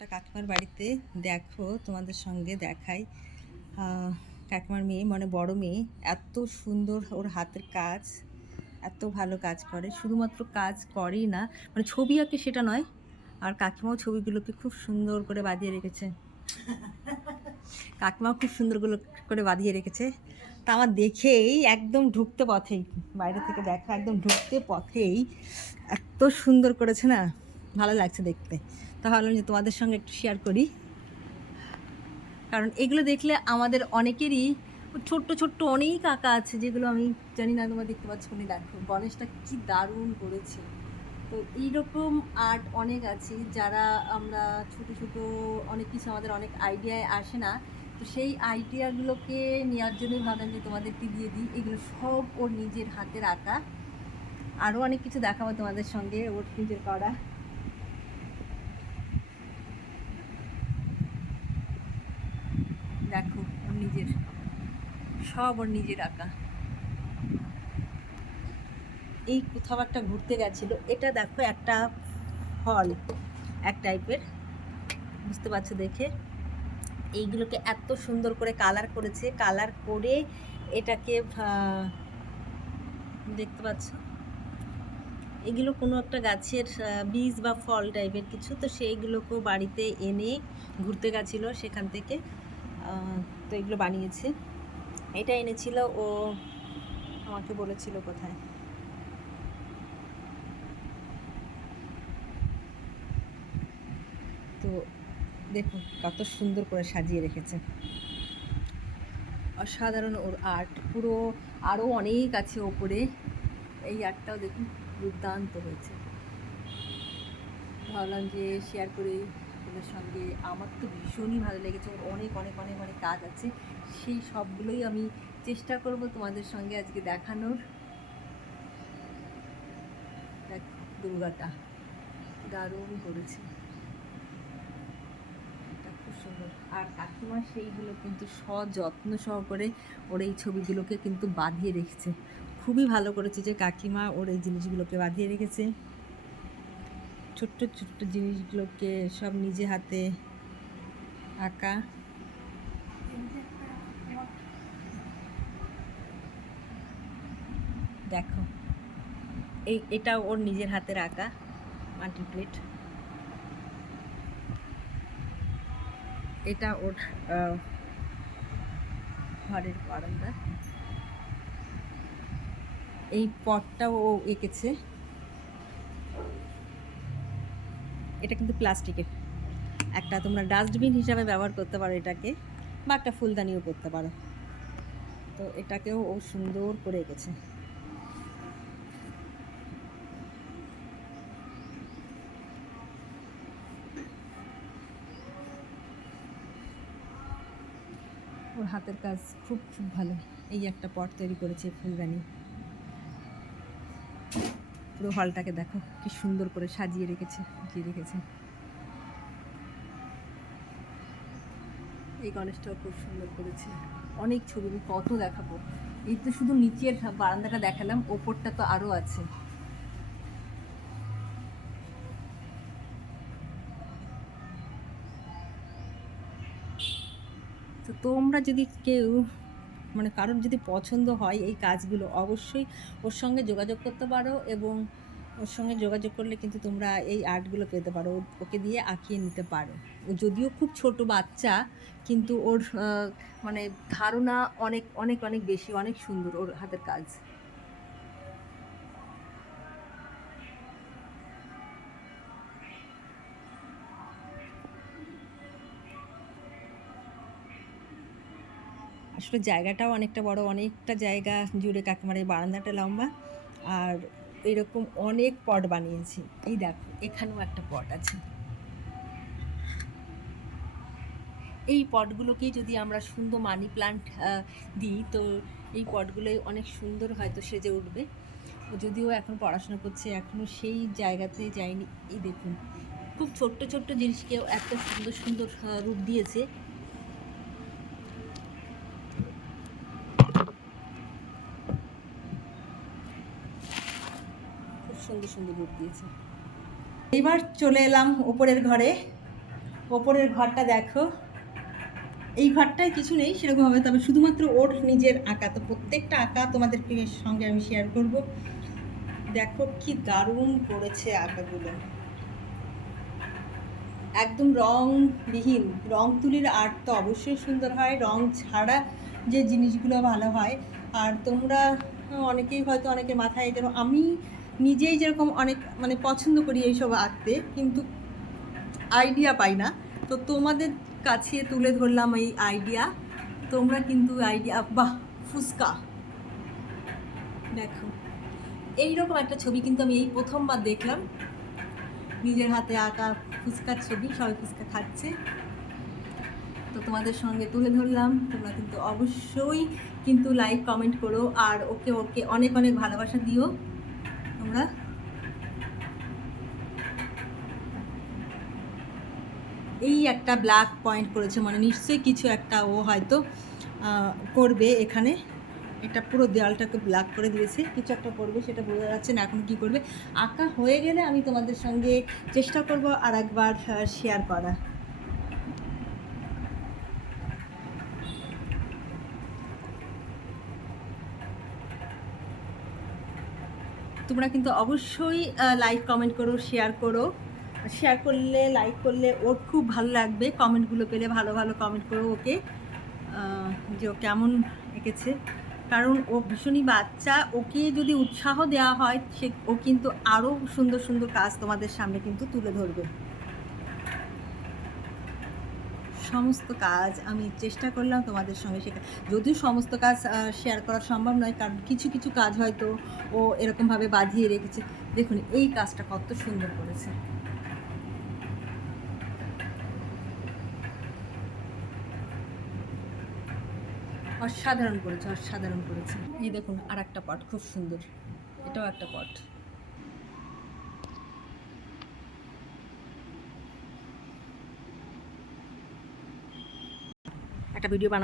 একটা কাকিমার বাড়িতে দেখো তোমাদের সঙ্গে দেখাই। কাকিমার মেয়ে মানে বড় মেয়ে এত সুন্দর, ওর হাতের কাজ এত ভালো কাজ করে। শুধুমাত্র কাজ করেই না, মানে ছবি আঁকে সেটা নয়, আর কাকিমাও ছবিগুলোকে খুব সুন্দর করে বাঁধিয়ে রেখেছে। কাকিমাও খুব সুন্দরগুলো করে বাঁধিয়ে রেখেছে। তা আমার দেখেই একদম ঢুকতে পথেই, বাইরে থেকে দেখা একদম ঢুকতে পথেই এত সুন্দর করেছে না, ভালো লাগছে দেখতে। তাহলে যে তোমাদের সঙ্গে একটু শেয়ার করি, কারণ এগুলো দেখলে আমাদের অনেকেরই ছোট্ট ছোট্ট অনেক আঁকা আছে, যেগুলো আমি জানি না তোমরা দেখতে পাচ্ছ না। দেখো গণেশটা কি দারুণ করেছে। তো এইরকম আর্ট অনেক আছে, যারা আমরা ছোট ছোট অনেক কিছু আমাদের অনেক আইডিয়ায় আসে না, তো সেই আইডিয়াগুলোকে নেওয়ার জন্যই ভাবলাম যে তোমাদেরকে দিয়ে দিই। এগুলো সব ওর নিজের হাতের আঁকা। আরও অনেক কিছু দেখাবো তোমাদের সঙ্গে ওর নিজের করা। দেখো ওর নিজের, সব ওর নিজের আঁকা। এই কোথাও একটা ঘুরতে গেছিলো, এটা দেখো একটা ফল এক টাইপের, বুঝতে পারছো দেখে। এইগুলোকে এত সুন্দর করে কালার করেছে, কালার করে এটাকে দেখতে পাচ্ছ, এগুলো কোনো একটা গাছের বীজ বা ফল টাইপের কিছু। তো সেইগুলোকেও বাড়িতে এনে ঘুরতে গেছিলো, সেখান থেকে তো এগুলো বানিয়েছে। এটা এনেছিল ও, আমাকে বলেছিল কোথায়, তো দেখুন কত সুন্দর করে সাজিয়ে রেখেছে। অসাধারণ ওর আর্ট পুরো। আরও অনেক আছে ওপরে, এই আর্টটাও দেখুন দুর্দান্ত হয়েছে। ভাবলাম যে শেয়ার করি আপনাদের সঙ্গে। আমার তো ভীষণই ভালো লেগেছে। ওর অনেক অনেক অনেক অনেক কাজ আছে, সেই সবগুলোই আমি চেষ্টা করব তোমাদের সঙ্গে আজকে দেখানোর। দুর্গাটা দারুণ করেছে, এটা খুব সুন্দর। আর কাকিমা সেইগুলো কিন্তু সযত্ন সহকারে ওর এই ছবিগুলোকে কিন্তু বাঁধিয়ে রেখেছে। খুবই ভালো করেছে যে কাকিমা ওর এই জিনিসগুলোকে বাঁধিয়ে রেখেছে। ছোট্ট ছোট্ট জিনিসগুলোকে সব নিজে হাতে আঁকা। দেখো এটা ওর নিজের হাতের আঁকা মাটির প্লেট। এটা ওর ঘরের বারান্দা। এই পটটাও ও এঁকেছে, এটা কিন্তু প্লাস্টিকের। একটা তোমরা ডাস্টবিন হিসাবে ব্যবহার করতে পারো এটাকে, বা একটা ফুলদানিও করতে পারো। তো এটাকেও ও সুন্দর করে এঁকেছে। ওর হাতের কাজ খুব খুব ভালো। এই একটা পট তৈরি করেছে ফুলদানি। পুরো হলটাকে দেখো কি সুন্দর করে সাজিয়ে রেখেছে, সাজিয়ে রেখেছে। এই গণেশটাও খুব সুন্দর করেছে। অনেক ছবি কত দেখাবো, এই তো শুধু নিচের বারান্দাটা দেখালাম, ওপরটা তো আরও আছে। তো তোমরা যদি কেউ, মানে কারোর যদি পছন্দ হয় এই কাজগুলো, অবশ্যই ওর সঙ্গে যোগাযোগ করতে পারো, এবং ওর সঙ্গে যোগাযোগ করলে কিন্তু তোমরা এই আর্টগুলো পেতে পারো, ওকে দিয়ে আঁকিয়ে নিতে পারো। ও যদিও খুব ছোট বাচ্চা, কিন্তু ওর মানে ধারণা অনেক অনেক অনেক বেশি, অনেক সুন্দর ওর হাতের কাজ। আসলে জায়গাটাও অনেকটা বড়, অনেকটা জায়গা জুড়ে কাকিমার এই বারান্দাটা লম্বা। আর এরকম অনেক পট বানিয়েছি। এই দেখো এখানেও একটা পট আছে। এই পটগুলোকেই যদি আমরা সুন্দর মানি প্লান্ট দিই, তো এই পটগুলোই অনেক সুন্দর হয়তো সেজে উঠবে। যদিও এখন পড়াশোনা করছে, এখনও সেই জায়গাতে যায়নি। এই দেখুন খুব ছোট্ট ছোট্ট জিনিসকেও এত সুন্দর সুন্দর রূপ দিয়েছে। খুব সুন্দর সুন্দর রূপ দিয়েছে। এবার চলে এলাম ওপরের ঘরে। ওপরের ঘরটা দেখো, এই ঘরটায় কিছু নেই সেরকমভাবে, তবে শুধুমাত্র ওর নিজের আঁকা। তো প্রত্যেকটা আঁকা তোমাদেরকে সঙ্গে আমি শেয়ার করব। দেখো কি দারুণ করেছে আঁকাগুলো, একদম রংবিহীন। রং তুলির আর্ট তো অবশ্যই সুন্দর হয়, রং ছাড়া যে জিনিসগুলো ভালো হয়। আর তোমরা অনেকেই হয়তো অনেকের মাথায় এটা, আমি নিজেই যেরকম অনেক মানে পছন্দ করি এইসব আঁকতে, কিন্তু আইডিয়া পাই না। তো তোমাদের কাছে তুলে ধরলাম এই আইডিয়া। তোমরা কিন্তু আইডিয়া, বাহ, ফুচকা দেখো, এইরকম একটা ছবি কিন্তু আমি এই প্রথমবার দেখলাম, নিজের হাতে আঁকা ফুচকার ছবি, সবাই ফুচকা খাচ্ছে। তো তোমাদের সঙ্গে তুলে ধরলাম। তোমরা কিন্তু অবশ্যই কিন্তু লাইক কমেন্ট করো, আর ওকে ওকে অনেক অনেক ভালোবাসা দিও তোমরা। এই একটা ব্ল্যাক পয়েন্ট করেছে, মানে নিশ্চয়ই কিছু একটা ও হয়তো করবে এখানে। এটা পুরো দেওয়ালটাকে ব্ল্যাক করে দিয়েছে, কিছু একটা করবে, সেটা বোঝা যাচ্ছে না এখন কি করবে। আঁকা হয়ে গেলে আমি তোমাদের সঙ্গে চেষ্টা করব আর একবার শেয়ার করা। তোমরা কিন্তু অবশ্যই লাইক কমেন্ট করো, শেয়ার করো। শেয়ার করলে, লাইক করলে ওর খুব ভালো লাগবে। কমেন্টগুলো পেলে ভালো ভালো কমেন্ট করো ওকে, যে ও কেমন এঁকেছে। কারণ ও ভীষণই বাচ্চা, ওকে যদি উৎসাহ দেওয়া হয় ও কিন্তু আরও সুন্দর সুন্দর কাজ তোমাদের সামনে কিন্তু তুলে ধরবে। সমস্ত কাজ আমি চেষ্টা করলাম তোমাদের সঙ্গে শেখা, যদিও সমস্ত কাজ শেয়ার করা সম্ভব নয়, কারণ কিছু কিছু কাজ হয়তো ও এরকমভাবে বাঁধিয়ে রেখেছে। দেখুন এই কাজটা কত সুন্দর করেছে, অসাধারণ করেছে, অসাধারণ করেছে। এই দেখুন আর একটা পট খুব সুন্দর, এটাও একটা পট। একটা ভিডিও বানানো